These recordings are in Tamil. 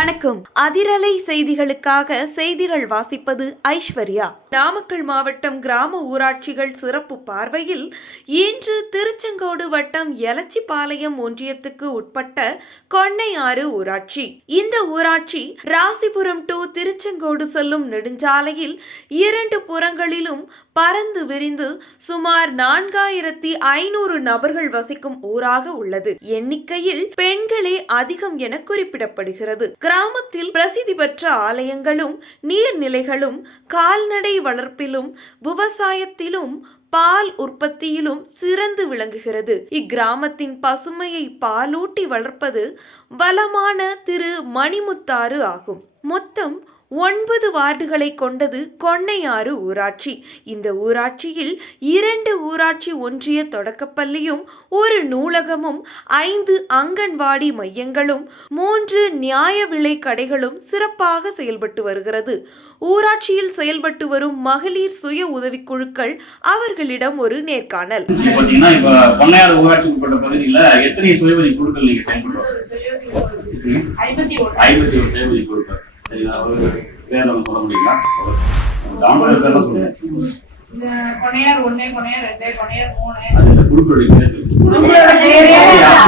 வணக்கம். அதிரலை செய்திகளுக்காக செய்திகள் வாசிப்பது ஐஸ்வர்யா. நாமக்கல் மாவட்டம் கிராம ஊராட்சிகள் சிறப்பு பார்வையில் இன்று திருச்செங்கோடு வட்டம் எலச்சிபாளையம் ஒன்றியத்துக்கு உட்பட்ட கொன்னையாறு ஊராட்சி. இந்த ஊராட்சி ராசிபுரம் டு திருச்செங்கோடு செல்லும் நெடுஞ்சாலையில் இரண்டு புறங்களிலும் பறந்து விரிந்து சுமார் நான்காயிரத்தி ஐநூறு நபர்கள் வசிக்கும் ஊராக உள்ளது. எண்ணிக்கையில் பெண்களே அதிகம் என குறிப்பிடப்படுகிறது. கிராமத்தில் பிரசித்தி பெற்ற ஆலயங்களும் நீர்நிலைகளும் கால்நடை வளர்ப்பிலும் விவசாயத்திலும் பால் உற்பத்தியிலும் சிறந்து விளங்குகிறது. இக்கிராமத்தின் பசுமையை பாலூட்டி வளர்ப்பது வளமான திரு மணிமுத்தாறு ஆகும். மொத்தம் ஒன்பது வார்டுகளை கொண்டது கொன்னையாறு ஊராட்சி. இந்த ஊராட்சியில் இரண்டு ஊராட்சி ஒன்றிய தொடக்கப்பள்ளியும் ஒரு நூலகமும் ஐந்து அங்கன்வாடி மையங்களும் மூன்று நியாய விலை கடைகளும் சிறப்பாக செயல்பட்டு வருகிறது. ஊராட்சியில் செயல்பட்டு வரும் மகளிர் சுய உதவிக்குழுக்கள் அவர்களிடம் ஒரு நேர்காணல். ஐம்பத்தி ஒன்று. ஐம்பத்தி ஒரு குழுக்கள். பேர் நம்ம சொல்ல முடியுங்களா? டவுன்லோட் பேர்லாம் சொல்லுங்க இந்த கொனையார் ஒண்ணு கொனையார் ரெண்டு கொனையார் மூணு. அது இந்த குழுக்களுடைய பேர்கள் குழுக்களோட பேரே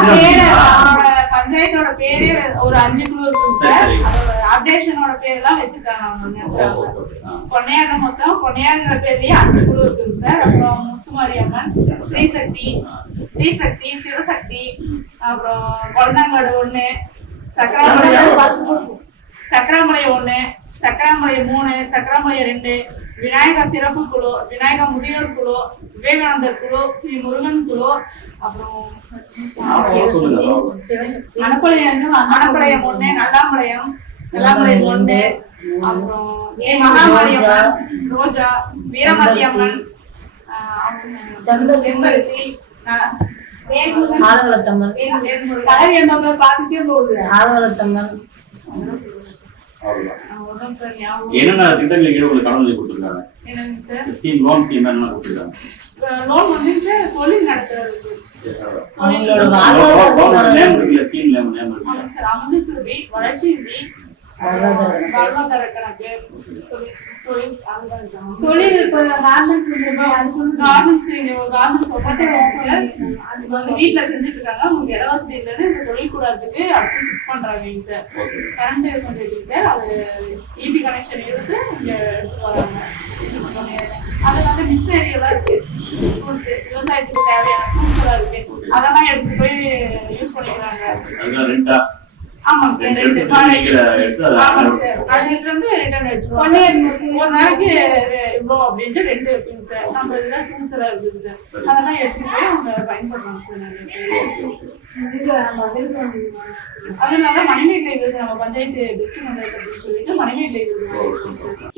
பேரு, அவரோட பஞ்சாயத்தோட பேரே ஒரு அஞ்சு குழு இருக்குங்க சார். அப்டேஷனோட பேர்லாம் வச்சிருக்காங்க அவங்க நேரத்துல. கொனையார்ல மொத்தம் கொனையார்ங்கிற பேர்லயே அஞ்சு குழு இருக்குங்க சார். அப்புறம் முத்துமாரியம்மன் ஸ்ரீசக்தி ஸ்ரீசக்தி சிவசக்தி அப்புறம் கொழந்தாங்காடு ஒண்ணு சக்கராமலை சக்கராமலை ஒண்ணு சக்கராமலை மூணு சக்கராமலை ரெண்டு விநாயகா சிறப்பு குழு விநாயகா முதியோர் குழு விவேகானந்தர் குழு ஸ்ரீ முருகன் குழு அப்புறம் மணப்பாளையம் மணப்பாளையம் ஒண்ணு நல்லாம்பாளையம் நல்லாம்பாளையம் ஒண்ணு அப்புறம் ஸ்ரீ மகாமாரியம்மன் ரோஜா வீரமதி அம்மன் ஆஹ் அப்புறம் செம்பருத்தி ஆலவளத்தம்மன் என்னவங்க பார்த்துட்டே போகுது ஆலவளத்தம்மன் என்னென்ன திட்டங்கள் கீழே உங்களுக்கு கடன் கொடுத்துருக்காங்க? ஸ்கீம் லோன் ஸ்கீம் என்னென்ன கொடுத்துருக்காங்க? லோன் வந்து தொழில் நடத்துறதுக்கு அவங்களோட லோன் வாழ்வாதாரம். நேம் இருக்குல்ல ஸ்கீம் நேம் நேம் இருக்கு ஆமாங்க சார். அமுது சுரபி வளர்ச்சி நிதி தொழில் தொழில் தொழில் இப்ப கார்மெண்ட்ஸ் கார்மெண்ட்ஸ் இங்க கார்மெண்ட்ஸ் ஓப்பன் சார் அது வந்து வீட்டில் செஞ்சுட்டு இருக்காங்க உங்களுக்கு இட வசதி இல்லைன்னு இந்த தொழில் கூடத்துக்கு அடுத்து ஷிஃப்ட் பண்றாங்க சார் கரண்ட் கொஞ்சம் இல்லைங்க சார் அது இபி கனெக்ஷன் எடுத்து இங்க எடுத்து வராங்க அதனால மிஷினரி எல்லாம் இருக்கு டூல்ஸ் விவசாயத்துக்கு தேவையான டூல்ஸ் எல்லாம் இருக்கு அதெல்லாம் எடுத்து போய் யூஸ் பண்ணிக்கிறாங்க ஒரு.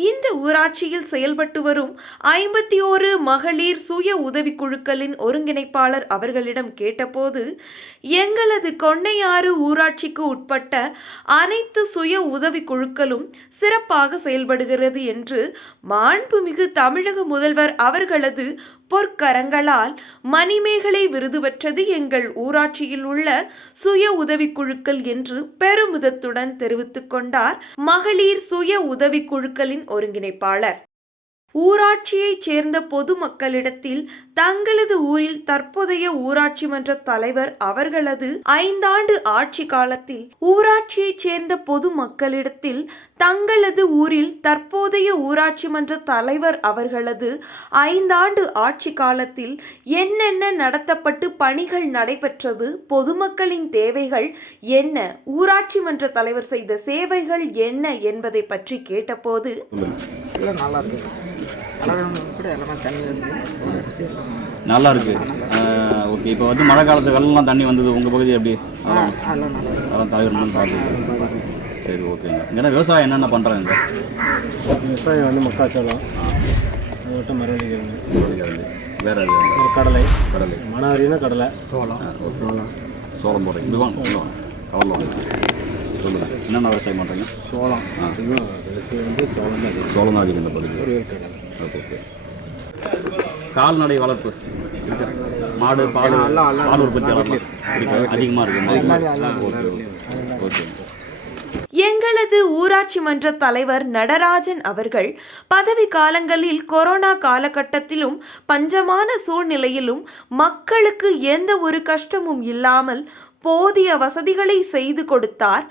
இந்த ஊராட்சியில் செயல்பட்டு வரும் ஐம்பத்தி ஓரு மகளிர் சுய உதவிக்குழுக்களின் ஒருங்கிணைப்பாளர் அவர்களிடம் கேட்டபோது எங்களது கொன்னையாறு ஊராட்சிக்கு உட்பட்ட அனைத்து சுய உதவி குழுக்களும் சிறப்பாக செயல்படுகிறது என்று மாண்புமிகு தமிழக முதல்வர் அவர்களது பொற்கரங்களால் மணிமேகலை விருது பெற்றது எங்கள் ஊராட்சியில் உள்ள சுய உதவிக்குழுக்கள் என்று பெருமிதத்துடன் தெரிவித்துக் கொண்டார் மகளிர் சுய உதவி குழுக்களின் ஒருங்கிணைப்பாளர். ஊராட்சியைச் சேர்ந்த பொதுமக்களிடத்தில் தங்களது ஊரில் தற்போதைய ஊராட்சி மன்ற தலைவர் அவர்களது ஐந்தாண்டு ஆட்சி காலத்தில் ஊராட்சியைச் சேர்ந்த பொதுமக்களிடத்தில் தங்களது ஊரில் தற்போதைய ஊராட்சி மன்ற தலைவர் அவர்களது ஐந்தாண்டு ஆட்சி காலத்தில் என்னென்ன நடத்தப்பட்டு பணிகள் நடைபெற்றது பொதுமக்களின் தேவைகள் என்ன ஊராட்சி மன்ற தலைவர் செய்த சேவைகள் என்ன என்பதை பற்றி கேட்டபோது நல்லா இருக்கு. ஓகே. இப்போ வந்து மழை காலத்து வெள்ளம்லாம் தண்ணி வந்தது உங்கள் பகுதி எப்படி? அதெல்லாம் தலைவர் பார்த்து சரி ஓகேங்க இங்கே விவசாயம் என்னென்ன பண்ணுறாங்க விவசாயம் வந்து மக்காச்சோளம் அது மட்டும் மறுபடி கிழங்கு. வேற ஒரு கடலை கடலை. மணவரினா கடலை. சோளம். சோளம் சோளம் போடுறீங்க. இது வாங்க இது வாங்க. கவலை வாங்க. சொல்லுங்கள் என்னென்ன விவசாயம் பண்ணுறீங்க சோளம். அதிகம் விவசாயம் வந்து சோளம் தான். சோளம் தான் அதிகம் இந்த பகுதியில். ஒரு கடலை. Okay okay. கால்நடை வளர்ப்பு? மாடு பால் பால் உற்பத்தி அதிகமாக இருக்கு. Okay okay. ஓகே எங்களது ஊராட்சி மன்ற தலைவர் நடராஜன் அவர்கள் பதவி காலங்களில் கொரோனா காலகட்டத்திலும் பஞ்சமான சூழ்நிலையிலும் மக்களுக்கு எந்த ஒரு கஷ்டமும் இல்லாமல் போதிய வசதிகளை செய்து கொடுத்தார்.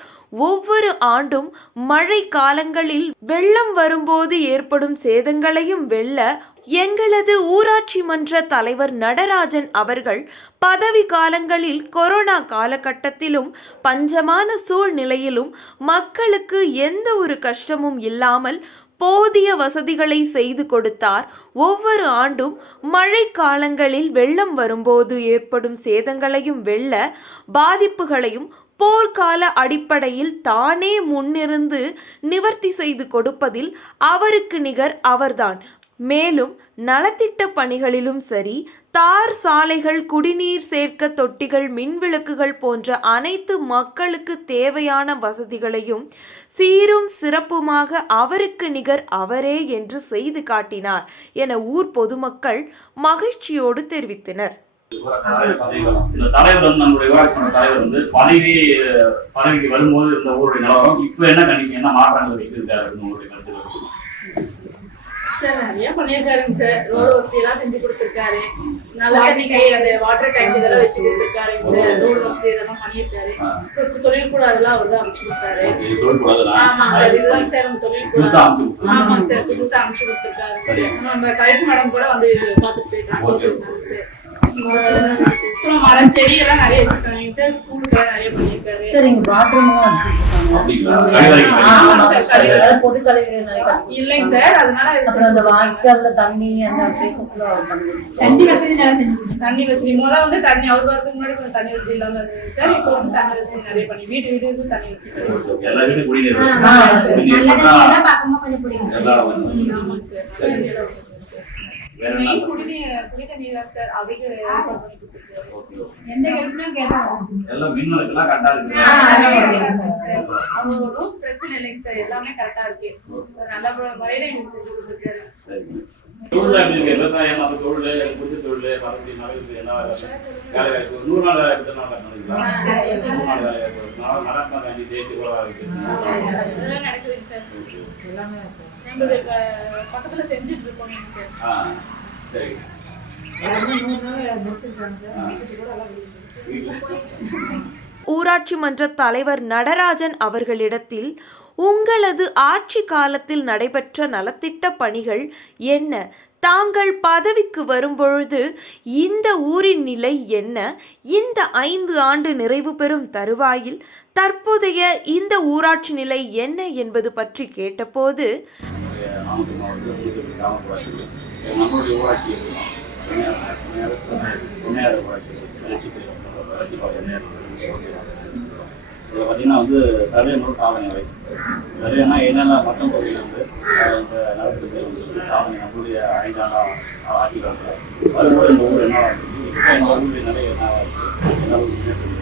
ஒவ்வொரு ஆண்டும் மழை காலங்களில் வெள்ளம் வரும்போது ஏற்படும் சேதங்களையும் வெல்ல எங்களது ஊராட்சி மன்ற தலைவர் நடராஜன் அவர்கள் பதவி காலங்களில் கொரோனா காலகட்டத்திலும் பஞ்சமான சூழ்நிலையிலும் மக்களுக்கு எந்த ஒரு கஷ்டமும் இல்லாமல் போதிய வசதிகளை செய்து கொடுத்தார். ஒவ்வொரு ஆண்டும் மழை காலங்களில் வெள்ளம் வரும்போது ஏற்படும் சேதங்களையும் வெள்ள பாதிப்புகளையும் போர்க்கால அடிப்படையில் தானே முன்னிருந்து நிவர்த்தி செய்து கொடுப்பதில் அவருக்கு நிகர் அவர்தான். மேலும் நலத்திட்ட பணிகளிலும் சரி தார் சாலைகள் குடிநீர் சேர்க்க தொட்டிகள் மின்விளக்குகள் போன்ற அனைத்து மக்களுக்கு தேவையான வசதிகளையும் சீரும் சிறப்புமாக அவருக்கு நிகர் அவரே என்று செய்து காட்டினார் என ஊர் பொதுமக்கள் மகிழ்ச்சியோடு தெரிவித்தனர். இந்த தலைவர் வந்து நம்மளுடைய ஊராட்சி மன்ற தலைவர் வந்து பதவி பதவிக்கு வரும்போது இந்த ஊருடைய நிலவரம் இப்ப என்ன கண்டிஷன் என்ன மாற்றங்கள் வைத்திருக்காரு உங்களுடைய கருத்து சார் நிறைய பண்ணியிருக்காருங்க சார். ரோடு வசதி எல்லாம் செஞ்சு கொடுத்துருக்காரு. நல்ல தண்ணி அந்த வாட்டர் டேங்க் இதெல்லாம் வச்சு கொடுத்துருக்காருங்க சார். ரோடு வசதி இதெல்லாம் பண்ணியிருக்காரு. தொழில் கூட அதெல்லாம் அவர் தான் அமைச்சு கொடுத்தாரு. ஆமாங்க சார் இதுதான் சார் நம்ம தொழில் கூட. ஆமாங்க சார் புதுசா அமைச்சு கொடுத்துருக்காரு. சரி. நம்ம கலெக்டர் மேடம் கூட வந்து பார்த்துட்டு போயிட்டாங்க சார். அப்புறம் மரம் செடி எல்லாம் நிறைய வச்சிருக்காங்க. சார் ஸ்கூலுக்கு நிறைய பண்ணியிருக்காரு. சார் இங்க பாத்ரூமும் வச்சிருக்காங்க. பொது இல்லைங்க சார் அதனால அப்புறம் அந்த வாய்க்கால்ல தண்ணி அந்த பண்ணுவாங்க தண்ணி வசதி நிறைய செஞ்சு தண்ணி வசதி. முத வந்து தண்ணி அவர் வரதுக்கு முன்னாடி கொஞ்சம் தண்ணி வசதி இல்லாம இருந்தது சார். இப்போ வந்து தண்ணி வசதி நிறைய பண்ணி வீட்டு வீட்டுக்கு தண்ணி வசதி. எல்லா குடிநீர் சரி. பார்க்கும்போது கொஞ்சம் ஆமாங்க சார் சரி. நல்ல இடம் இருக்குங்க சார். வேற என்ன? குடி எல்லாம் மின் விளக்கெல்லாம் கரெக்டா இருக்கு. அவங்க ஒன்றும் பிரச்சனை இல்லைங்க சார். எல்லாமே கரெக்டா இருக்கு. நல்ல முறையில எங்களுக்கு செஞ்சு கொடுத்துருக்காரு? விவசாயம் அந்த தொழில் புது தொழில் மறுபடியும் நகருக்கு என்ன வேலை வாய்ப்பு ஒரு நூறு நாள் வேலை வாய்ப்பு. நூறு நாள் வேலை வாய்ப்பு. நான் மகாத்மா காந்தி தேசிய இருக்கு. நடக்குதுங்க சார். எங்களுக்கு இப்ப பக்கத்துல செஞ்சுட்டு இருக்கோம் சார். ஆ சரி. ஆ. வீட்டுல. ஊராட்சி மன்ற தலைவர் நடராஜன் அவர்களிடத்தில் உங்களது ஆட்சி காலத்தில் நடைபெற்ற நலத்திட்ட பணிகள் என்ன? தாங்கள் பதவிக்கு வரும்பொழுது இந்த ஊரின் நிலை என்ன? இந்த ஐந்து ஆண்டு நிறைவு பெறும் தருவாயில் தற்போதைய இந்த ஊராட்சி நிலை என்ன என்பது பற்றி கேட்டபோது நாமக்கல் மாவட்டத்தில் புதுக்கோட்டை நம்மளுடைய ஊராட்சி இருக்கணும் பொன்னையார் ஊராட்சி வளர்ச்சி வளர்ச்சி பொன்னையார் இதில் பார்த்தீங்கன்னா வந்து சர்வே மூலம் சாதனை சர்வேனா என்னென்ன மொத்தம் பகுதியில் வந்து இந்த வந்து சாதனை நம்மளுடைய ஐந்தாண்டாம் ஆட்சி காலத்தில் அதுபோல் இந்த ஊர் என்ன இப்போ ஊருடைய நிலை என்ன என்ன முன்னேற்றம்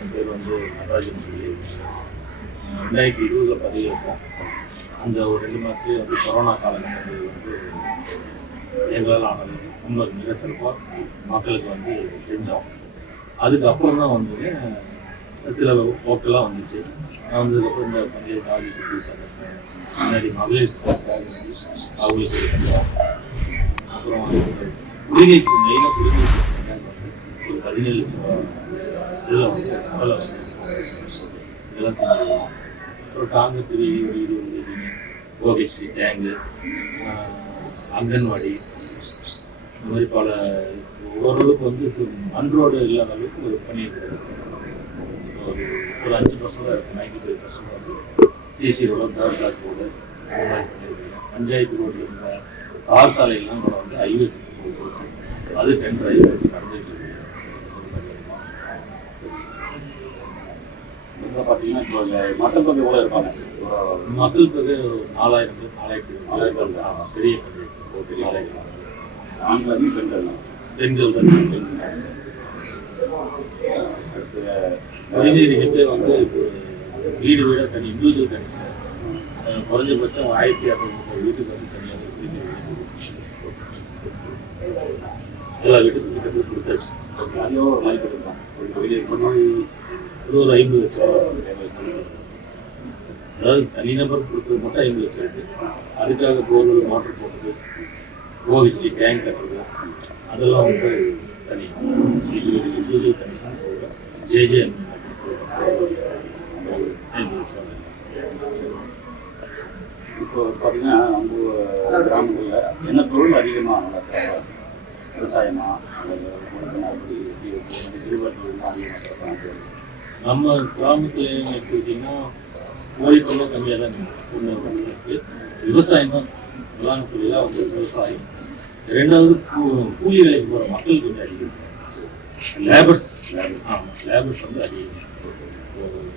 என் பேர் வந்து நடராஜன் சொல்லி. ரெண்டாயிரத்தி இருபதில் பதிவு அந்த ஒரு ரெண்டு மாதத்துலேயே வந்து கொரோனா காலகட்டத்தில் வந்து எங்களால் ஆனது. ரொம்ப மிக சிறப்பாக மக்களுக்கு வந்து செஞ்சோம் அதுக்கப்புறம் தான் வந்து சில ஓக்கெல்லாம் வந்துச்சு. நான் வந்ததுக்கப்புறம் இந்த பஞ்சாயத்து ஆஃபீஸ் முன்னாடி மகளிர் அவங்களுக்கு செஞ்சோம் அப்புறம் குடிநீர் மெயினாக குடிநீர் வந்து ஒரு பதினேழு லட்சம் இதெல்லாம் அப்புறம் டாங்கத்துக்கு ஒரு இருபது ஓகேசி டேங்கு அங்கன்வாடி இந்த மாதிரி பல ஓரளவுக்கு வந்து அன்ரோடு இல்லாத அளவுக்கு பண்ணியிருக்காரு ஒரு ஒரு அஞ்சு பர்சன்ட் இருக்கும் நைன்டி ஃபைவ் பர்சன்ட் வந்து CC road third class road அந்த மாதிரி பண்ணியிருக்கோம் பஞ்சாயத்து ரோட்டில் இருந்த கார் சாலையெல்லாம் கூட வந்து ஐஎஸ் அது டெண்டர் ஆகி நடந்துட்டு இருக்கு இப்போ பார்த்தீங்கன்னா இப்போ மக்கள் தொகை எவ்வளோ இருப்பாங்க? மக்கள் தொகை நாலாயிரத்தி பேர் ஆமாம் பெரிய பெரிய ஆலயம் ஆண்கள் பெண்கள் பெண்கள் தான். அடுத்து பேர் வந்து வீடு வீடாக தனி இண்டிவிஜுவல் கனெக்ஷன் குறைஞ்சபட்சம் ஆயிரத்தி இரநூறு வீட்டுக்கு வந்து தனியாக. எல்லா வீட்டுக்கும் கிட்ட கொடுத்தாச்சு. அது ஒரு மதிப்பு இருக்கும். ஒரு கோயிலுக்கு பண்ணி. அது ஒரு ஐம்பது லட்சம் அதாவது தனிநபர் கொடுக்குறது மட்டும் ஐம்பது லட்சம் இருக்குது அதுக்காக போர்வெல் மோட்டர் போடுறது ஓஹெச்டி டேங்க் கட்டுறது அதெல்லாம் வந்து தனி இது ஒரு இண்டிவிஜுவல் கமிஷன் சொல்கிறேன் ஜேஜே ஐம்பது லட்சம் இப்போ பார்த்தீங்கன்னா நம்ம கிராமத்தில் என்ன தொழில் அதிகமாக நடக்கிறாங்க விவசாயமா அல்லது முழுக்க நாற்பது அதிகமாக நம்ம கிராமத்தில் எடுத்துக்கிட்டிங்கன்னா கோழிப்பெல்லாம் கம்மியாக தான் ஒன்று இருக்கு விவசாயம் தான் பிரதான தொழிலாக அவங்க விவசாயம். ரெண்டாவது கூ- கூலி வேலைக்கு போகிற மக்கள் கொஞ்சம் அதிகம். லேபர்ஸ் ஆமாம் லேபர்ஸ் வந்து அதிகம்.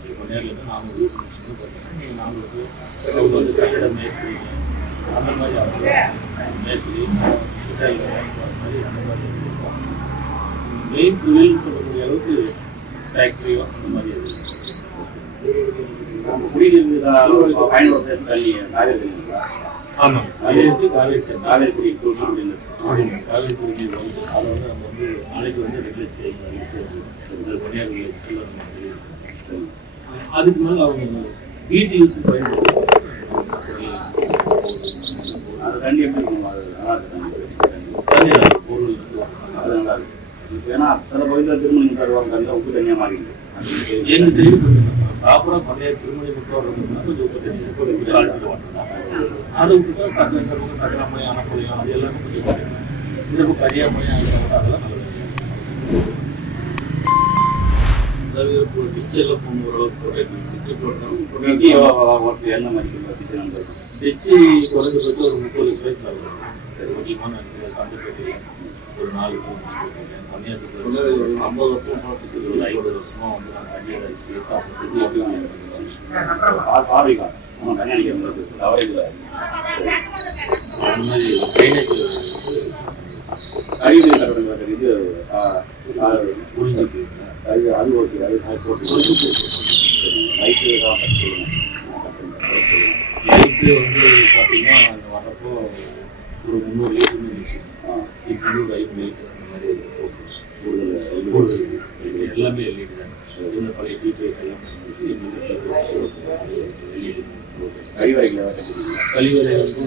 இப்போ நேரில் இருந்து நானூறு வீடு அவங்க வந்து கட்டட மேஸ்திரி அந்த மாதிரி அவங்க மேஸ்திரி அந்த மாதிரி அந்த மாதிரி மெயின் தொழில் சொல்லக்கூடிய அளவுக்கு ஃபேக்ட்ரியோ அந்த மாதிரி குடிநீர் பயன்படுத்த தண்ணி காவேரி ஆமாம் காவேரி காவேரி காவேரி குடி காவேரி குடிநீர் வந்து அதை வந்து நம்ம வந்து நாளைக்கு வந்து ரெகுலேட் செய்யணும் தெரியும். அதுக்கு மேலே அவங்க வீட்டு யூஸ் பயன்படுத்தும் அது தண்ணி எப்படி இருக்கும் அது நல்லா இருக்கு தண்ணி தனியார் பொருள். அது நல்லா இருக்கு ஏன்னா சில பகுதியில் திருமணம் தருவாங்க தண்ணி உப்பு தண்ணியாக மாறிடுது எங்க சைடு ப்ராப்பரா பழைய திருமணி முட்டை வரதுன்னா கொஞ்சம் உப்பு தண்ணி சால்ட் வாட்டர் அதை விட்டுட்டா சக்கரை சக்கரை சக்கரமயம் அனப்பொழியம் அது எல்லாமே கொஞ்சம் குறையும். இந்த கரியாமயம் ஆகிட்டா அதெல்லாம் நல்லது அதாவது இப்போ டிச்செல்லாம் போன ஓரளவுக்கு போட்டு டிச்சு போட்டோம் டிச்சி ஒர்க் என்ன மாதிரி டிச்சி நம்ம வச்சு குறைஞ்சபட்சம் ஒரு முப்பது லட்ச ரூபாய்க்கு ஆகும் முக்கியமான ஒரு நாலு ஒரு ஐம்பது வருஷம் ஒரு ஐம்பது வருஷமா வந்து நான் அரசு ஃபாரிகா நம்ம தண்ணி அடிக்கிறது தவறு அந்த மாதிரி ட்ரைனேஜ் இது புரிஞ்சுக்கு அது அது ஓகே அது புரிஞ்சுக்கு லைட்டு தான் சொல்லுங்க லைட்டு வந்து பார்த்தீங்கன்னா அங்கே வர்றப்போ ஒரு முந்நூறு லைட் இருந்துச்சு முந்நூறு ஐம்பது லைட் அந்த மாதிரி கூடுதல் கூடுதல். எல்லாமே எல்இடி தான் இந்த பழைய டிவி எல்லாமே எல்இடி கழிவறைகள்? கழிவறை வந்து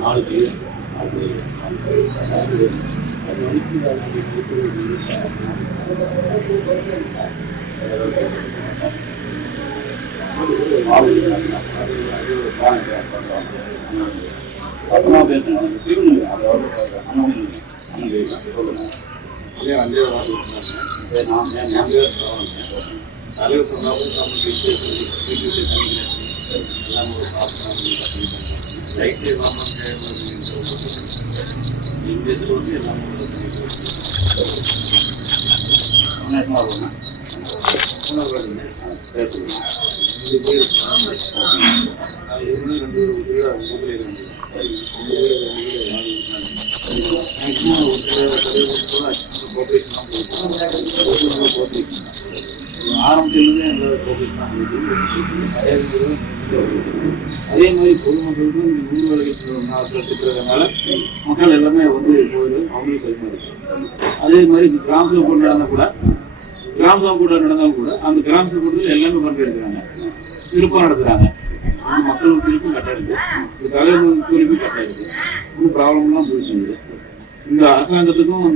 நாலு பேர் அது அது அது பத்திரமா பேசுங்க அந்த திருமணம் அதாவது அண்ணன் அண்ணன் பேசுங்க சொல்லுங்க அதே அஞ்சே நான் தலைவர் சொன்னாலும் எல்லாம் ஒரு இங்கிலீஷில் வந்து எல்லாம் ரெண்டு பேர் ரெண்டு ஊரில் மேக்ஸிமம் ஒரு கோஆப்ரேஷன் தான் ஆரம்பத்திலிருந்து எந்த கோஆப்ரேஷன் தான் அதே மாதிரி பொதுமக்களுக்கும் இந்த ஊர் வேலைகள் இருக்கிறதுனால மக்கள் எல்லாமே வந்து போயிடு அவங்களும் செல்மா இருக்கு அதே மாதிரி கிராம சபை கூட்டம் நடந்தால் கூட கிராம சபை கூட்டம் நடந்தாலும் கூட அந்த கிராம சபை கூட்டத்தில் எல்லாமே பங்கெடுக்கிறாங்க சிறப்பாக நடத்துகிறாங்க மக்கள் ஒத்துழைப்பும் கரெக்டாக இருக்குது இந்த தலைவர் ஒத்துழைப்பும் கரெக்டாக இருக்குது ஒன்றும் ப்ராப்ளம்லாம் போயிட்டு இந்த அரசாங்கத்துக்கும்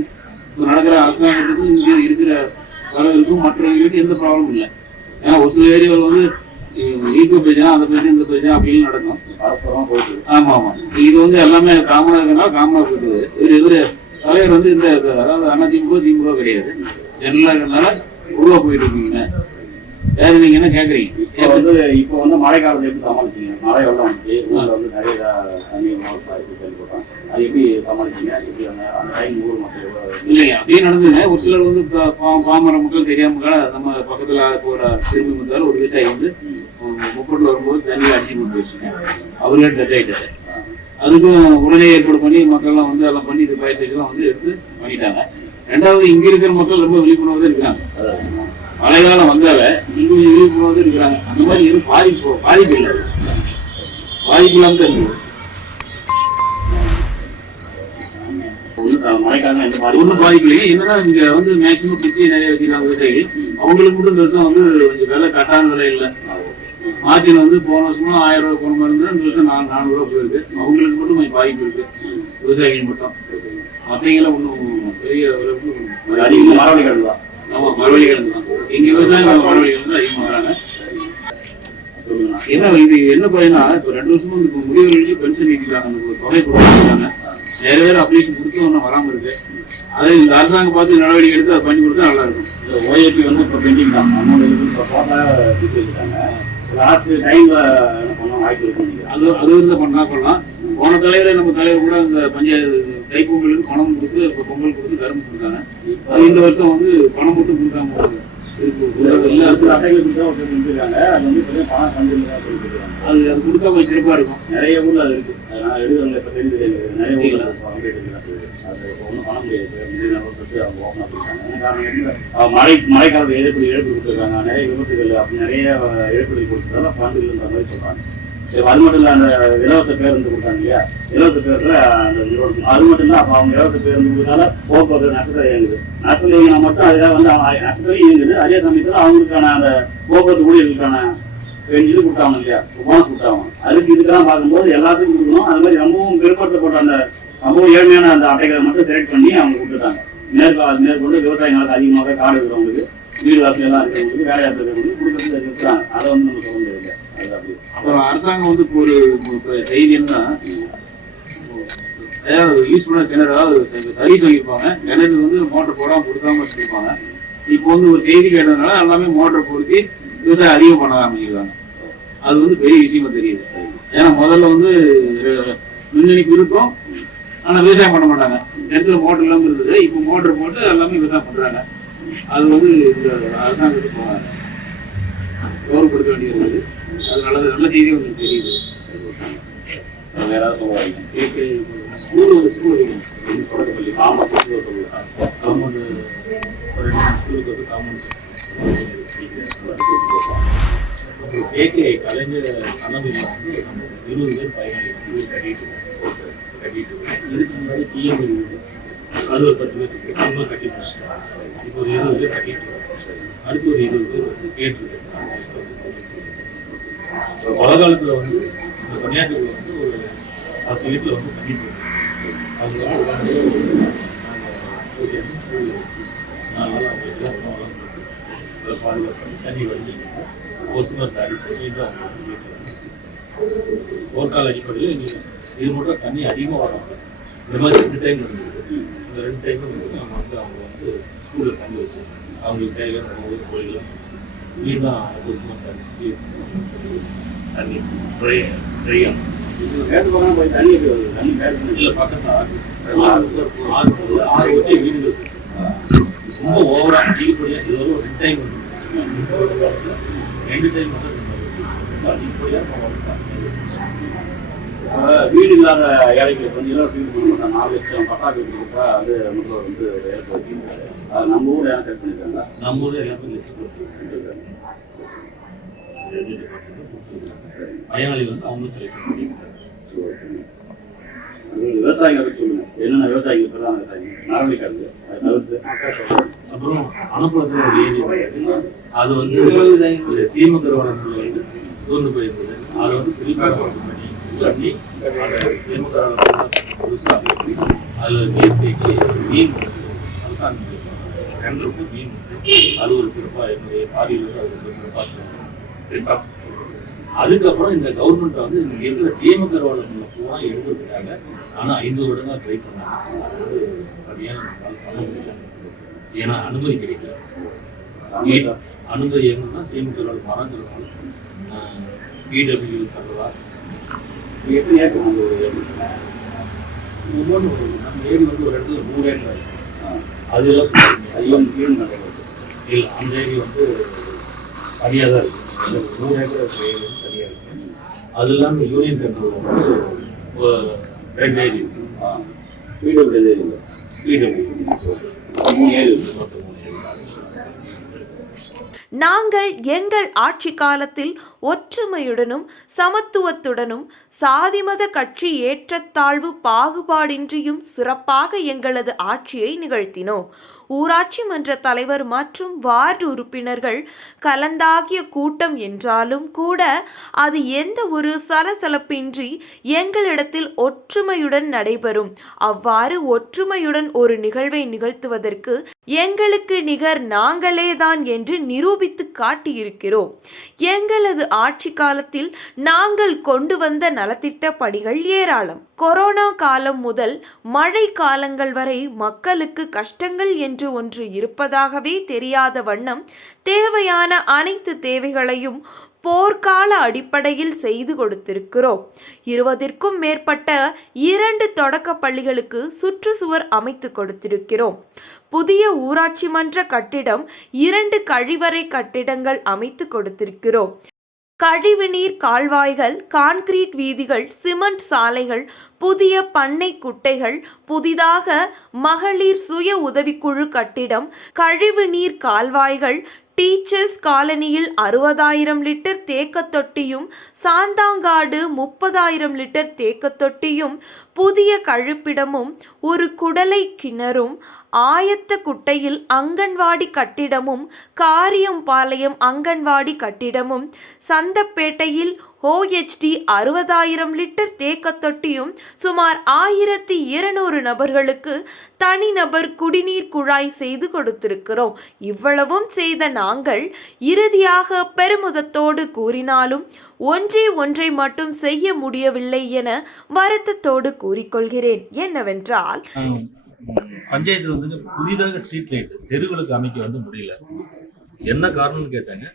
இப்போ நடக்கிற அரசாங்கத்துக்கும் இங்கே இருக்கிற தலைவருக்கும் மற்றவங்களுக்கு எந்த ப்ராப்ளமும் இல்லை. ஏன்னா ஒரு சில ஏரியாவில் வந்து ஈகோ பேஜா அந்த பேஜா இந்த பேஜா அப்படின்னு நடக்கும். போயிட்டு ஆமா ஆமா. இது வந்து எல்லாமே காமனா இருக்கனால காமனா போயிடுது இவரு இவரு தலைவர் வந்து இந்த அதாவது அண்ணா திமுக கிடையாது. ஜெனரலா இருக்கனால உருவா போயிட்டு இருக்கீங்க. வேற நீங்க என்ன கேக்குறீங்க? இப்போ வந்து இப்போ வந்து மழை காலத்தை எப்படி சமாளிச்சீங்க? மழை வெள்ளம் ஊரில் வந்து நிறைய தண்ணி கேள்விப்பட்டோம் அது எப்படி சமாளிச்சீங்க? எப்படி அந்த அந்த டைம் ஊர் மக்கள் இல்லைங்க அப்படியே நடந்ததுங்க. ஒரு சிலர் வந்து பாமர மக்கள் தெரியாம நம்ம பக்கத்துல போற திரும்பி வந்தாலும் ஒரு விவசாயி வந்து முப்பட்டு வரும்போது தண்ணியில் அடிச்சு கொண்டு போயிடுச்சுங்க. அவரே டெட் ஆயிட்டாரு. அதுக்கும் உடனே ஏற்பாடு பண்ணி மக்கள்லாம் வந்து எல்லாம் பண்ணி இது பயசெல்லாம் வந்து எடுத்து பண்ணிட்டாங்க ரெண்டாவது இங்க இருக்கிற மக்கள் ரொம்ப விழிப்புணர்வு இருக்கிறாங்க. மழை காலம் வந்தால இங்க விழிப்புணர்வு இருக்கிறாங்க. அந்த மாதிரி எதுவும் பாதிப்பு பாதிப்பு இல்லை பாதிப்பு இல்லாம தான் இருக்குது. மழைக்காலம் எந்த மாதிரி ஒன்றும் பாதிப்பு இல்லைங்க என்னன்னா இங்க வந்து மேக்சிமம் குச்சி நிறைய வச்சிருக்காங்க விவசாயிகள் அவங்களுக்கு மட்டும் இந்த வருஷம் வந்து கொஞ்சம் விலை கட்டான விலை இல்லை. மார்ஜின் வந்து போன வருஷமா ஆயிரம் ரூபாய் போன மாதிரி இருந்தால் இந்த வருஷம் நாலு நானூறு ரூபா போயிருக்கு. அவங்களுக்கு மட்டும் கொஞ்சம் பாதிப்பு இருக்கு விவசாயிகள் மட்டும். மற்றவங்களாம் ஒன்றும் பெரிய விலை அதிகமாக மரவள்ளி கிழங்கு தான் ஆமா மரவழிகள் தான் எங்க விவசாயம் மரவழிகள் தான் அதிகமாக வராங்க. சொல்லுங்க என்ன இது என்ன பயனா இப்போ ரெண்டு வருஷமா இந்த முதியவர்களுக்கு பென்ஷன் நீட்டிட்டாங்க அந்த தொகை கொடுத்துருக்காங்க. நிறைய பேர் அப்ளிகேஷன் கொடுத்து ஒன்றும் வராமல் இருக்கு. அதை இந்த அரசாங்கம் பார்த்து நடவடிக்கை எடுத்து அதை பண்ணி கொடுத்தா நல்லா இருக்கும். இந்த ஓஏபி வந்து இப்போ பெண்டிங் தான். அமௌண்ட் வந்து இப்போ டோட்டலாக லாஸ்ட் டைமில் வாய்ப்பு இருக்கும் அது அது வந்து பண்ணா சொல்லலாம் போன தலைவர் நம்ம தலைவர் கூட இந்த பஞ்சாயத்து தைப்பொங்கலுக்கு பணம் கொடுத்து இப்போ பொங்கல் கொடுத்து கரும்பு கொடுத்தாங்க. அது இந்த வருஷம் வந்து பணம் மட்டும் கொடுக்காம இருக்கு அட்டைகள் கொடுத்துருக்காங்க அது வந்து இப்போ பணம் கண்டிப்பாக தான் அது அது கொடுத்தா கொஞ்சம் சிறப்பாக இருக்கும் நிறைய ஊர்ல அது இருக்குது அதனால எழுதுறவங்க இப்ப நிறைய ஊரில் அது ஒன்றும் பண்ண முடியாது முந்தின வருஷத்து அவங்க ஓப்பன் பண்ணிருக்காங்க காரணம் மழை மழைக்காலத்தில் இழப்பீடு இழப்பீடு கொடுத்துருக்காங்க நிறைய விபத்துகள் அப்படி நிறைய இழப்பீடு கொடுத்ததால ஃபண்டுகள்ன்ற மாதிரி சொல்றாங்க அது மட்டும் இல்லை அந்த இலவச பேருந்து கொடுத்தாங்க இல்லையா? இலவச பேருந்துல அந்த நிறுவனம் அது மட்டும் இல்லை அப்போ அவங்க இலவச பேருந்துனால போக்குவரத்து நஷ்டத்தில் இயங்குது. நஷ்டத்தில் இயங்கினா மட்டும் அதுக்காக வந்து அவ- நஷ்டத்தில் இயங்குது. அதே சமயத்தில் அவங்களுக்கான அந்த போக்குவரத்து ஊழியர்களுக்கான இது கொடுத்தாங்க இல்லையா? போனஸ் கொடுத்தாங்க. அதுக்கு இதுக்கெல்லாம் பார்க்கும்போது எல்லாத்துக்கும் கொடுக்கணும். அது மாதிரி ரொம்பவும் பிற்படுத்தப்பட்ட அந்த ரொம்பவும் ஏழ்மையான அந்த அட்டைகளை மட்டும் செலக்ட் பண்ணி அவங்க கொடுத்துட்டாங்க. மேற்கொண்டு மேற்கொண்டு விவசாயிகளுக்கு அதிகமாக காடு இருக்கிறவங்களுக்கு வீடு வசதி எல்லாம் இருக்கிறவங்களுக்கு வேலை இருக்கிறவங்களுக்கு கொடுக்கறது அதை வந்து நம்ம சொல்ல முடியாது. அரசாங்கம் வந்து இப்போ ஒரு செய்தி என்ன ஏதாவது யூஸ் பண்ண கிணறு அதாவது சர்வீஸ் வாங்கியிருப்பாங்க கிணறு வந்து மோட்டர் போடாமல் கொடுக்காம வச்சுருப்பாங்க. இப்போ வந்து ஒரு செய்தி கேட்டதுனால எல்லாமே மோட்டர் பொருத்தி விவசாயம் அதிகம் பண்ண ஆரம்பிக்கிறாங்க. அது வந்து பெரிய விஷயமா தெரியுது. ஏன்னா முதல்ல வந்து மின்னணிக்கு இருக்கும் ஆனால் விவசாயம் பண்ண மாட்டாங்க. கிணத்துல மோட்டர் இல்லாமல் இருந்தது. இப்போ மோட்டர் போட்டு எல்லாமே விவசாயம் பண்ணுறாங்க அது வந்து இந்த அரசாங்கத்துக்கு போகாது. கௌரவப்படுத்த வேண்டியிருக்குது அது நல்லது நல்ல செய்தி உங்களுக்கு தெரியுது. வேற ஏதாவது எனக்கு ஸ்கூல் ஒரு ஸ்கூல் ஆமாம் காமௌண்ட் ஒரு ரெண்டு ஸ்கூலுக்கு வந்து காமௌண்ட் கேகே கலைஞர் கனவில் வந்து இருபது பேர் பயனாளி ஸ்கூல் கட்டிட்டு இருக்கோம். கட்டிட்டு இருக்கோம். இதுக்கு முன்னாடி பிஎம் இருந்தது அது ஒரு பத்து கட்டி முடிச்சிட்டோம் இப்போ ஒரு இருபது பேர் கட்டிட்டு. அடுத்து ஒரு இருபது பேர் வந்து கேட்டுருக்கோம் ஒரு பல காலத்தில் வந்து இந்த கன்னியாகுமரி வந்து ஒரு பத்து வீட்டில் வந்து கட்டிட்டு இருக்கோம் அவங்க வந்து ஒரு ஸ்கூல் நாலு நாள் அவங்க எல்லாம் அதை பாதுகாப்பு தண்ணி வண்டி அவங்க போர்க்கால அடிப்படையில் இங்கே இது மட்டும் தண்ணி அதிகமாக வரும் இந்த மாதிரி ரெண்டு டைம் இருந்தது இந்த ரெண்டு டைமும் வந்து நம்ம வந்து அவங்க வந்து ஸ்கூலில் தண்ணி வச்சு அவங்களுக்கு தேவையான ஒவ்வொரு கோயிலும் அடிச்சு தண்ணி ட்ரை ட்ரை ஆகும் வேறு பக்கம் போய் தண்ணி எப்படி வருது தண்ணி வேறு பண்ணி இல்ல பக்கத்துல ஆறு ஆறு ஆறு ஆறு வச்சு வீடுகள் இருக்கு. ரொம்ப ஓவரா அதிகப்படியா இது ஒரு ரெண்டு டைம் ரெண்டு டைம் அதிகப்படியா வீடு இல்லாத ஏழைகளுக்கு வந்து இலவச வீடு கொடுக்க மாட்டாங்க நாலு லட்சம் பட்டா வீடு கொடுத்தா அது முதல்வர் வந்து அது நம்ம ஊர்ல ஏன் செட் பண்ணிருக்காங்க? நம்ம ஊர்ல எல்லாமே லிஸ்ட் பயனாளி வந்து அவங்க செலக்ட் பண்ணிக்கிறாங்க அது விவசாயிகளை பற்றி சொல்லுங்க. என்னென்ன விவசாயிகள் பிரதான விவசாயிகள் கிழங்கு அதை தவிர்த்து? அப்புறம் அனுப்புறதுல ஒரு ஏரியா அது வந்து வந்து தோன்று போயிருந்தது. அதை வந்து பண்ணி பண்ணி அதை சீமகரவரம் புதுசாக கட்டி அதில் நீர் தேக்கி மீன் அரசாங்கம் கிணறுக்கு மீன் அது ஒரு சிறப்பாக என்னுடைய பாதியில் வந்து அது ரொம்ப சிறப்பாக அதுக்கப்புறம் இந்த கவர்மெண்ட் வந்து இங்க இருக்கிற சீமகரவரங்களை பூரா எடுக்கிறதுக்காக ஆனால் ஐந்து வருடங்கள் ட்ரை பண்ணாங்க அது வந்து சரியான நம்மளால பண்ண முடியல. ஏன்னா அனுமதி கிடைக்கல. அனுமதி என்னன்னா சேமிக்கிறோட மரங்கள் பிடபிள்யூ அந்த ஒரு ஏற்கனவே? ஒவ்வொன்று நம்ம ஏரி வந்து ஒரு இடத்துல நூறு ஏக்கர் சொல்லுங்க. ஐயம் கீழ் நகரம் இல்லை அந்த ஏரி வந்து தனியாக தான் இருக்கு. இந்த நூறு ஏக்கர் ஏரி வந்து தனியாக இருக்கு. அது இல்லாமல் யூனியன் கண்ட்ரோல் வந்து ரெண்டு ஏரி இருக்கு. வீடு விடுதலை இல்லை பிடபிள்யூ மூணு ஏழு இருக்கு. மொத்தம் மூணு ஏரி. நாங்கள் எங்கள் ஆட்சி காலத்தில் ஒற்றுமையுடனும் சமத்துவத்துடனும் சாதிமத கட்சி ஏற்றத்தாழ்வு பாகுபாடின்றியும் சிறப்பாக எங்களது ஆட்சியை நிகழ்த்தினோம். ஊராட்சி மன்ற தலைவர் மற்றும் வார்டு உறுப்பினர்கள் கலந்தாகிய கூட்டம் என்றாலும் கூட அது எந்த ஒரு சலசலப்பின்றி எங்களிடத்தில் ஒற்றுமையுடன் நடைபெறும். அவ்வாறு ஒற்றுமையுடன் ஒரு நிகழ்வை நிகழ்த்துவதற்கு எங்களுக்கு நிகர் நாங்களேதான் என்று நிரூபித்து காட்டியிருக்கிறோம். எங்களது ஆட்சி காலத்தில் நாங்கள் கொண்டு வந்த நலத்திட்ட பணிகள் ஏராளம். கொரோனா காலம் முதல் மழை காலங்கள் வரை மக்களுக்கு கஷ்டங்கள் என்று ஒன்று இருப்பதாகவே தெரியாத வண்ணம் தேவையான அனைத்து தேவைகளையும் போர்க்கால அடிப்படையில் செய்து கொடுத்திருக்கிறோம். இருபதிற்கும் மேற்பட்ட இரண்டு தொடக்க பள்ளிகளுக்கு சுற்றுச்சுவர் அமைத்து கொடுத்திருக்கிறோம். புதிய ஊராட்சி மன்ற கட்டிடம் இரண்டு கழிவறை கட்டிடங்கள் அமைத்து கொடுத்திருக்கிறோம். கழிவுநீர் கால்வாய்கள் கான்கிரீட் வீதிகள் சிமெண்ட் சாலைகள் புதிய பண்ணை குட்டைகள் புதிதாக மகளிர் சுய உதவிக்குழு கட்டிடம் கழிவுநீர் கால்வாய்கள் டீச்சர்ஸ் காலனியில் அறுபதாயிரம் லிட்டர் தேக்கத்தொட்டியும் சாந்தாங்காடு முப்பதாயிரம் லிட்டர் தேக்கத்தொட்டியும் புதிய கழிப்பிடமும் ஒரு குடலை கிணறும் ஆயத்த குட்டையில் அங்கன்வாடி கட்டிடமும் காரியம்பாளையம் அங்கன்வாடி கட்டிடமும் சந்தப்பேட்டையில் ஓஎச்டி அறுபதாயிரம் லிட்டர் தேக்கத்தொட்டியும் சுமார் ஆயிரத்தி இருநூறு நபர்களுக்கு தனிநபர் குடிநீர் குழாய் செய்து கொடுத்திருக்கிறோம். இவ்வளவும் செய்த நாங்கள் இறுதியாக பெருமிதத்தோடு கூறினாலும் ஒன்றே ஒன்றை மட்டும் செய்ய முடியவில்லை என வருத்தத்தோடு கூறிக்கொள்கிறேன். என்னவென்றால் பஞ்சாயத்தில் வந்துங்க புதிதாக ஸ்ட்ரீட் லைட் தெருவுகளுக்கு அமைக்க வந்து முடியல. என்ன காரணம்னு கேட்டாங்க?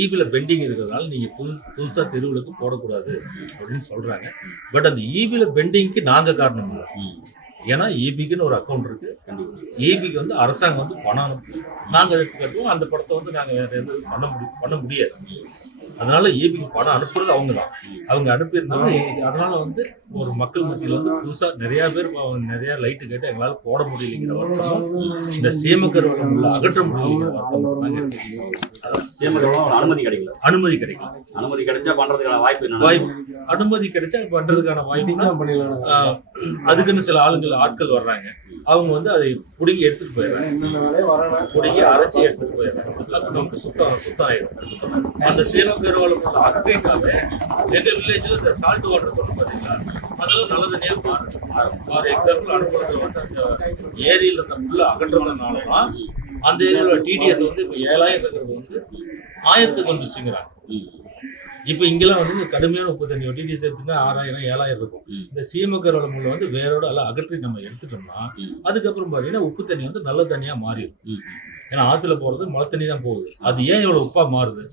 ஈபியில் பெண்டிங் இருக்கிறதுனால நீங்கள் புது புதுசாக தெருவுகளுக்கு போடக்கூடாது அப்படின்னு சொல்கிறாங்க பட் அந்த ஈபியில் பெண்டிங்க்கு நாங்கள் காரணம் இல்லை. ஏன்னா ஈபிக்குன்னு ஒரு அக்கௌண்ட் இருக்கு. ஈபிக்கு வந்து அரசாங்கம் வந்து பணம் நாங்கள் எடுத்துக்கிறதும் அந்த படத்தை வந்து நாங்கள் வேற எதுவும் பண்ண முடியும் பண்ண முடியாது. அதனால ஈபிக்கு பணம் அனுப்புறது அவங்க தான். அவங்க அனுப்பியிருந்தாங்க அதனால வந்து ஒரு மக்கள் மத்தியில் வந்து புதுசா நிறைய பேர் நிறைய லைட்டு கேட்டு எங்களால போட முடியலைங்கிற வருத்தமும் இந்த சீமக்கர் உள்ள அகற்ற முடியலைங்கிற வருத்தம் அனுமதி கிடைக்கல. அனுமதி கிடைக்கல. அனுமதி கிடைச்சா பண்றதுக்கான வாய்ப்பு வாய்ப்பு. அனுமதி கிடைச்சா பண்றதுக்கான வாய்ப்புனா ஆஹ், அதுக்குன்னு சில ஆளுங்கள் ஆட்கள் வர்றாங்க. அவங்க வந்து அதை புடுங்கி எடுத்துட்டு போயிடுறாங்க. பிடுங்கி அரைச்சி எடுத்துட்டு போயிடுறாங்க. நமக்கு சுத்தம் சுத்தம் ஆயிடும் அந்த சீமக்கருவாலும் அக்ரேட்டாவே எங்க வில்லேஜ்ல இந்த சால்ட் வாட்டர் சொல்ல பாத்தீங்களா? அதாவது நல்ல தண்ணியா மாறும். ஃபார் எக்ஸாம்பிள் அனுப்புறது வந்து அந்த ஏரியில இருந்த முள்ள அகற்றதுனாலதான் அந்த ஏரியாவில் டிடிஎஸ் வந்து இப்போ ஏழாயிரம் வந்து ஆயிரத்துக்கு வந்துருச்சுங்கிறாங்க. இப்போ இங்கெல்லாம் வந்து கடுமையான உப்பு தண்ணி டிடிஎஸ் எடுத்துன்னா ஆறாயிரம் ஏழாயிரம் இருக்கும். இந்த சீமக்கரோட முள்ள வந்து வேரோட எல்லாம் அகற்றி நம்ம எடுத்துட்டோம்னா அதுக்கப்புறம் பார்த்தீங்கன்னா உப்பு தண்ணி வந்து நல்ல தண்ணியா மாறிடும். ஏன்னா ஆத்துல போறது மழை தண்ணி தான் போகுது. அது ஏன் இவ்வளவு உப்பா மாறுது?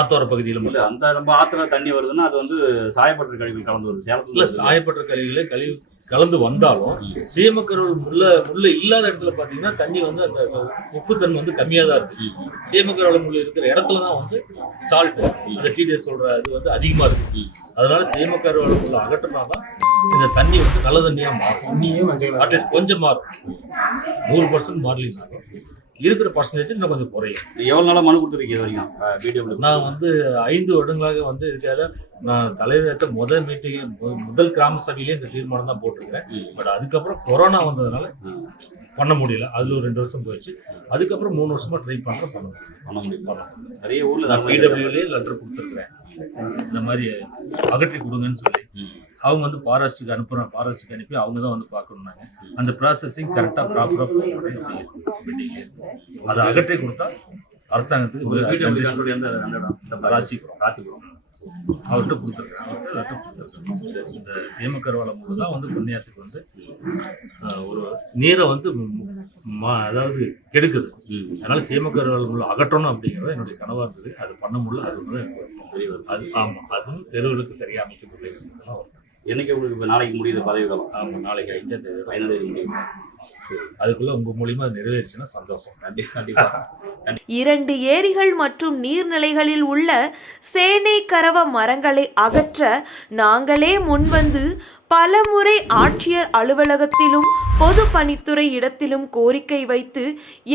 ஆத்தோர பகுதியில மட்டும். அந்த ரொம்ப ஆத்துல தண்ணி வருதுன்னா அது வந்து சாயப்பட்ட கழிவுகள் கலந்து வருது. இல்ல சேலத்துல சாயப்பட்ட கழிவுகளே கழிவு கலந்து வந்தாலும் சீமக்கரோல் முள்ள முள்ள இல்லாத இடத்துல பாத்தீங்கன்னா தண்ணி வந்து அந்த உப்புத்தன்மை வந்து கம்மியா தான் இருக்கு. சீமக்கரோல் முள்ள இருக்கிற இடத்துல தான் வந்து சால்ட் அந்த டிடிஎஸ் சொல்ற இது வந்து அதிகமா இருக்கு. அதனால சீமக்கரோல் முள்ள அகற்றினா தான் இந்த தண்ணி வந்து நல்ல தண்ணியா மாறும். அட்லீஸ்ட் கொஞ்சம் மாறும். நூறு பர்சன்ட் மாறலினாலும் இருக்கிற பர்சன்டேஜ் இன்னும் கொஞ்சம் குறையும். எவ்வளவு நாளா மனு கொடுத்துருக்கீங்க வரைக்கும்? பிடிஎஃப் நான் வந்து ஐந்து வருடங்களாக வந்து இதுக்காக நான் தலைவரத்த முதல் மீட்டிங் முதல் கிராம சபையிலே இந்த தீர்மானம் தான் போட்டிருக்கிறேன். பட் அதுக்கப்புறம் கொரோனா வந்ததுனால பண்ண முடியல. அதுல ஒரு ரெண்டு வருஷம் போயிடுச்சு. அதுக்கப்புறம் மூணு வருஷமா ட்ரை பண்றேன் பண்ண பண்ண முடியும் நிறைய ஊர்ல நான் தர்ம பிடபிள்யூலே லெட்டர் கொடுத்துருக்குறேன். இந்த மாதிரி அகற்றி கொடுங்கன்னு சொல்லி. அவங்க வந்து ஃபாரஸ்ட்டுக்கு அனுப்புறேன் ஃபாரஸ்ட்டுக்கு அனுப்பி அவங்க தான் வந்து பார்க்கணுன்னாங்க அந்த ப்ராசஸிங் கரெக்டாக ப்ராப்பராக அதை அகற்றி கொடுத்தா அரசாங்கத்துக்கு ராசிபுரம் ராசிபுரம் அவர்கிட்ட கொடுத்துருக்கேன் அவர்கிட்ட லெட்டர் கொடுத்துருக்கேன் இந்த சேமக்கருவாலை மூலம் தான் வந்து புண்ணியத்துக்கு வந்து ஒரு நீரை வந்து ம- அதாவது கெடுக்குது. அதனால சேமக்கருவாலை மூலம் அகற்றணும் அப்படிங்கிறது என்னுடைய கனவா இருந்தது. அது பண்ண முடியல. அது ஒன்று. அது ஆமா அதுவும் தெருவுகளுக்கு சரியா அமைக்க முடியல என்னைக்கு உங்களுக்கு இப்ப நாளைக்கு முடியுது பதவி காலம் ஆமா நாளைக்கு அஞ்சாம் தேதி தான். பதினாறு தேதி முடியும்? அதுக்குள்ள உங்க மூலியமா நிறைவேறுச்சுன்னா சந்தோஷம். இரண்டு ஏரிகள் மற்றும் நீர்நிலைகளில் உள்ள சேனை கரவ மரங்களை அகற்ற நாங்களே முன்வந்து பலமுறை ஆட்சியர் அலுவலகத்திலும் பொதுப்பணித்துறை இடத்திலும் கோரிக்கை வைத்து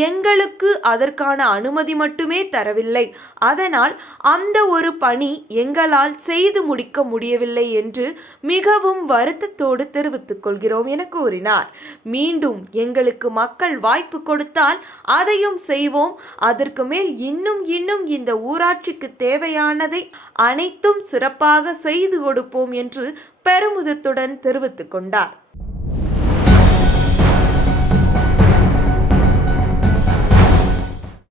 எங்களுக்கு அதற்கான அனுமதி மட்டுமே தரவில்லை. அதனால் அந்த ஒரு பணி எங்களால் செய்து முடிக்க முடியவில்லை என்று மிகவும் வருத்தத்தோடு தெரிவித்துக் கொள்கிறோம் என கூறினார். மீண்டும் எங்களுக்கு மக்கள் வாய்ப்பு கொடுத்தால் அதையும் செய்வோம். அதற்கு மேல் இன்னும் இன்னும் இந்த ஊராட்சிக்கு தேவையானதை அனைத்தும் சிறப்பாக செய்து கொடுப்போம் என்று பெருமிதத்துடன் தெரிவித்துக் கொண்டார்.